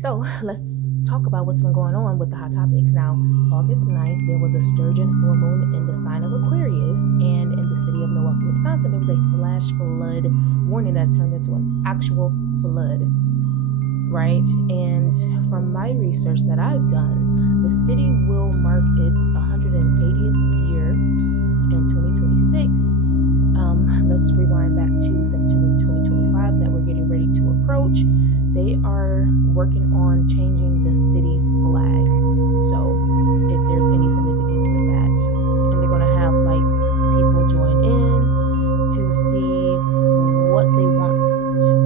So let's talk about what's been going on with the hot topics. Now, August 9th, there was a sturgeon full moon in the sign of Aquarius, and in the city of Milwaukee, Wisconsin, there was a flash flood warning that turned into an actual flood, right? And from my research that I've done, the city will mark its 180th year in 2026. Let's rewind back to September 2025 that we're getting ready to approach. They are working on changing the city's flag. So if there's any significance with that, and they're going to have like people join in to see what they want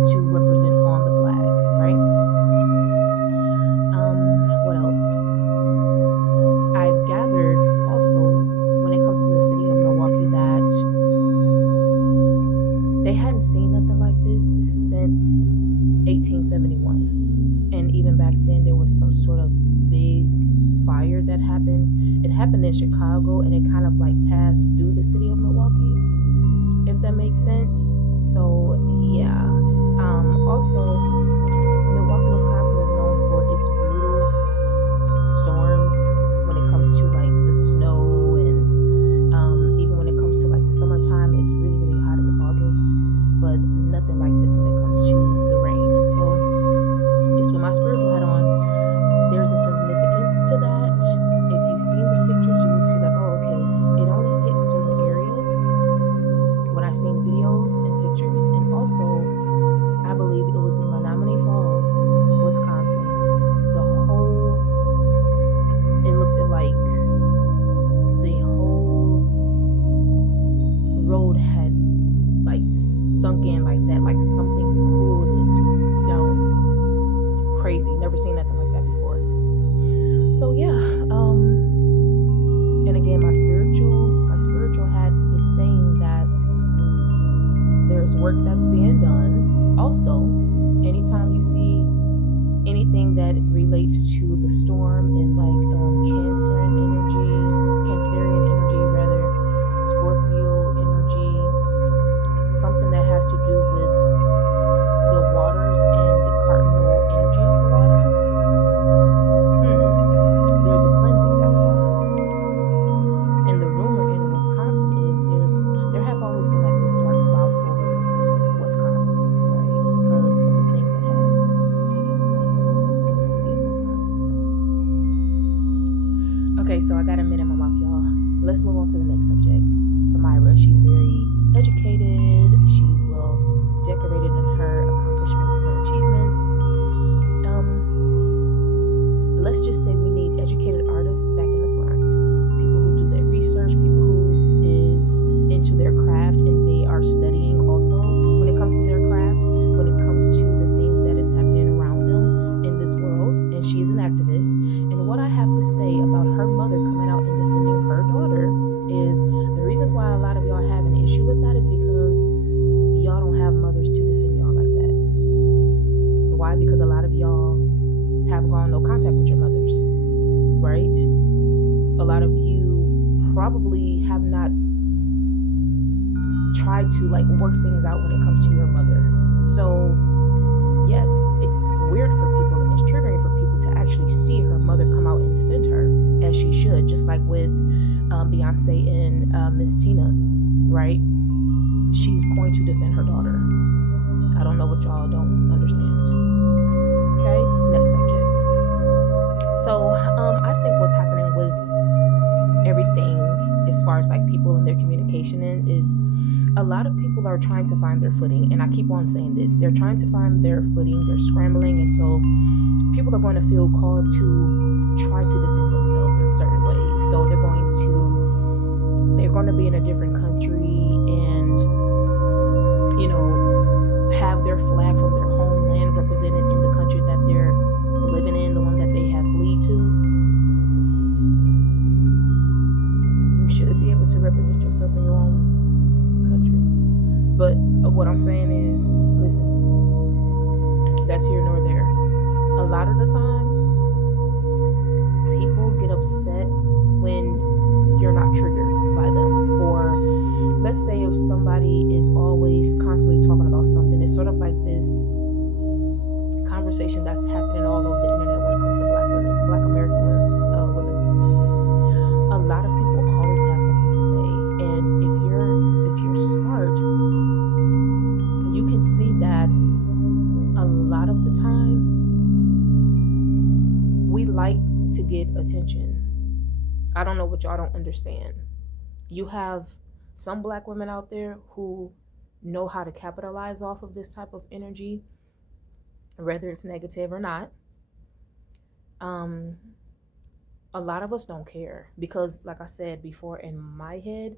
to represent on the flag, right? What else? I've gathered also when it comes to the city of Milwaukee that they hadn't seen nothing like this since 1871. And even back then, there was some sort of big fire that happened. It happened in Chicago, and it kind of like passed through the city of Milwaukee, if that makes sense. So, yeah. Also, Milwaukee, Wisconsin is known for its brutal storms when it comes to like the snow, and even when it comes to like the summertime, it's really, really hot in August, but nothing like this when it comes to the rain. And so, just with my spiritual hat on, there's a significance to that. If you've seen the pictures, you will see like, oh, okay, it only hits certain areas when I seen videos and pictures. And also, I believe it was in Menominee Falls, Wisconsin. It looked at like the whole road had like sunk in like that, like something pulled it down. Crazy, never seen nothing like that before. So yeah, and again, my spiritual hat is saying that there's work that's being done. Also, anytime you see anything that relates to the storm and like Cancerian energy rather, Scorpio energy, something that has to do with the waters and the cardinal energy of the water, there's a cleansing that's going on. And the rumor in Wisconsin is there have always been like this dark cloud over Wisconsin, right? Because of the things that has taken place in the city of Wisconsin. Okay, so I got a minute in my mouth, y'all. Let's move on to the next subject. Samira, she's very educated. She's well decorated in her accomplishments and her achievements. Let's just say we need educated artists back in the front. People who do their research, people who is into their craft and they are studying also when it comes to their craft, when it comes to the things that is happening around them in this world. And she's an activist. And what I have to say about her mother coming out and defending her daughter is the reasons why a lot of y'all have an issue with that is because y'all don't have mothers to defend y'all like that. Why? Because a lot of y'all have gone no contact with your mothers, right? A lot of you probably have not tried to like work things out when it comes to your mother. So yes, it's weird for people and it's triggering for people to actually see her mother come out and defend her as she should, just like with Beyonce and Miss Tina, right? She's going to defend her daughter. I don't know what y'all don't understand. Okay, next subject. So I think what's happening with everything as far as like people and their communication is a lot of people are trying to find their footing, and I keep on saying this, they're trying to find their footing, they're scrambling, and so people are going to feel called to try to defend themselves in certain ways. So they're going to be in a different country and have their flag from their homeland represented in the country that they're living in, the one that they have fled to. You should be able to represent yourself in your own country. But what I'm saying is, listen, that's here nor there. A lot of the time, people get upset when you're not triggered by them. Or let's say if somebody is always constantly talking about something, it's sort of like this conversation conversation that's happening all over the internet when it comes to black women, black American women specifically. A lot of people always have something to say, and if you're smart, you can see that a lot of the time we like to get attention. I don't know what y'all don't understand. You have some black women out there who know how to capitalize off of this type of energy, whether it's negative or not. A lot of us don't care because, like I said before, in my head,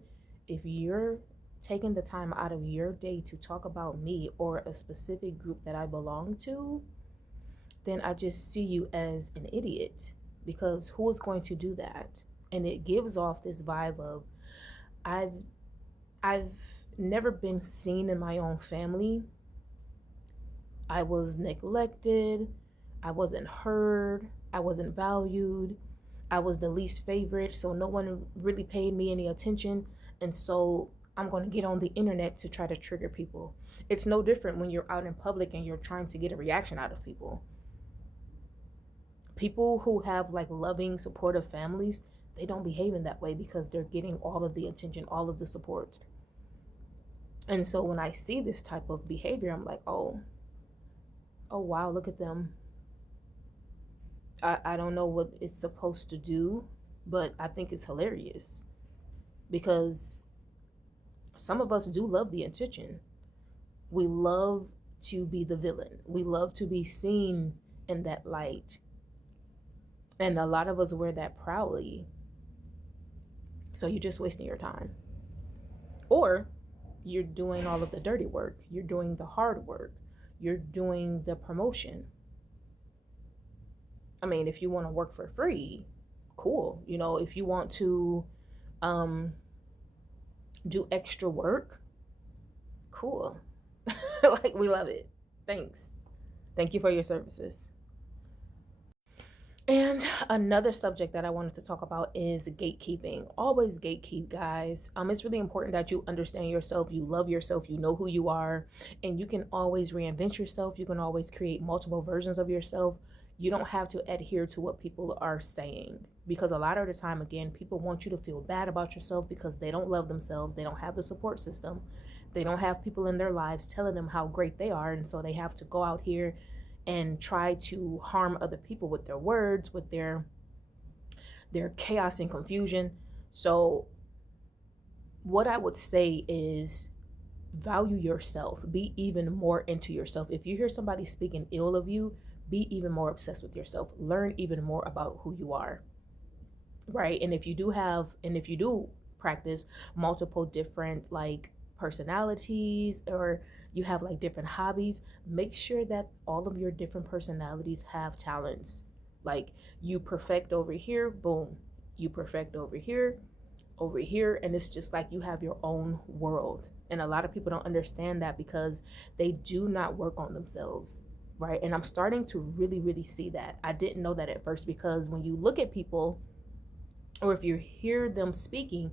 if you're taking the time out of your day to talk about me or a specific group that I belong to, then I just see you as an idiot, because who is going to do that? And it gives off this vibe of I've never been seen in my own family. I was neglected. I wasn't heard. I wasn't valued. I was the least favorite, so no one really paid me any attention. And so I'm going to get on the internet to try to trigger people. It's no different when you're out in public and you're trying to get a reaction out of people. People who have like loving, supportive families, they don't behave in that way because they're getting all of the attention, all of the support. And so when I see this type of behavior, I'm like, oh wow, look at them. I don't know what it's supposed to do, but I think it's hilarious because some of us do love the attention. We love to be the villain. We love to be seen in that light. And a lot of us wear that proudly. So you're just wasting your time. Or you're doing all of the dirty work. You're doing the hard work. You're doing the promotion. I mean, if you want to work for free, cool. You know, if you want to do extra work, cool. Like, we love it. Thanks. Thank you for your services. And another subject that I wanted to talk about is gatekeeping. Always gatekeep, guys. It's really important that you understand yourself, you love yourself, you know who you are, and you can always reinvent yourself. You can always create multiple versions of yourself. You don't have to adhere to what people are saying, because a lot of the time, again, people want you to feel bad about yourself because they don't love themselves. They don't have the support system. They don't have people in their lives telling them how great they are, and so they have to go out here and try to harm other people with their words, with their chaos and confusion. So what I would say is value yourself. Be even more into yourself. If you hear somebody speaking ill of you, be even more obsessed with yourself. Learn even more about who you are, right? And if you do practice multiple different like personalities, or you have like different hobbies, make sure that all of your different personalities have talents. Like, you perfect over here, boom, you perfect over here, and it's just like you have your own world. And a lot of people don't understand that because they do not work on themselves, right? And I'm starting to really, really see that. I didn't know that at first, because when you look at people, or if you hear them speaking,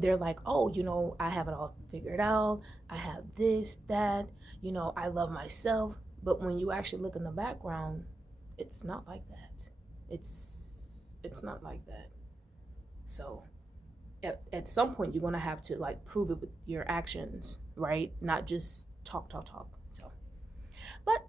they're like, oh, you know, I have it all figured out. I have this, that, you know, I love myself. But when you actually look in the background, it's not like that. It's not like that. So at some point, you're going to have to like prove it with your actions, right? Not just talk. So, but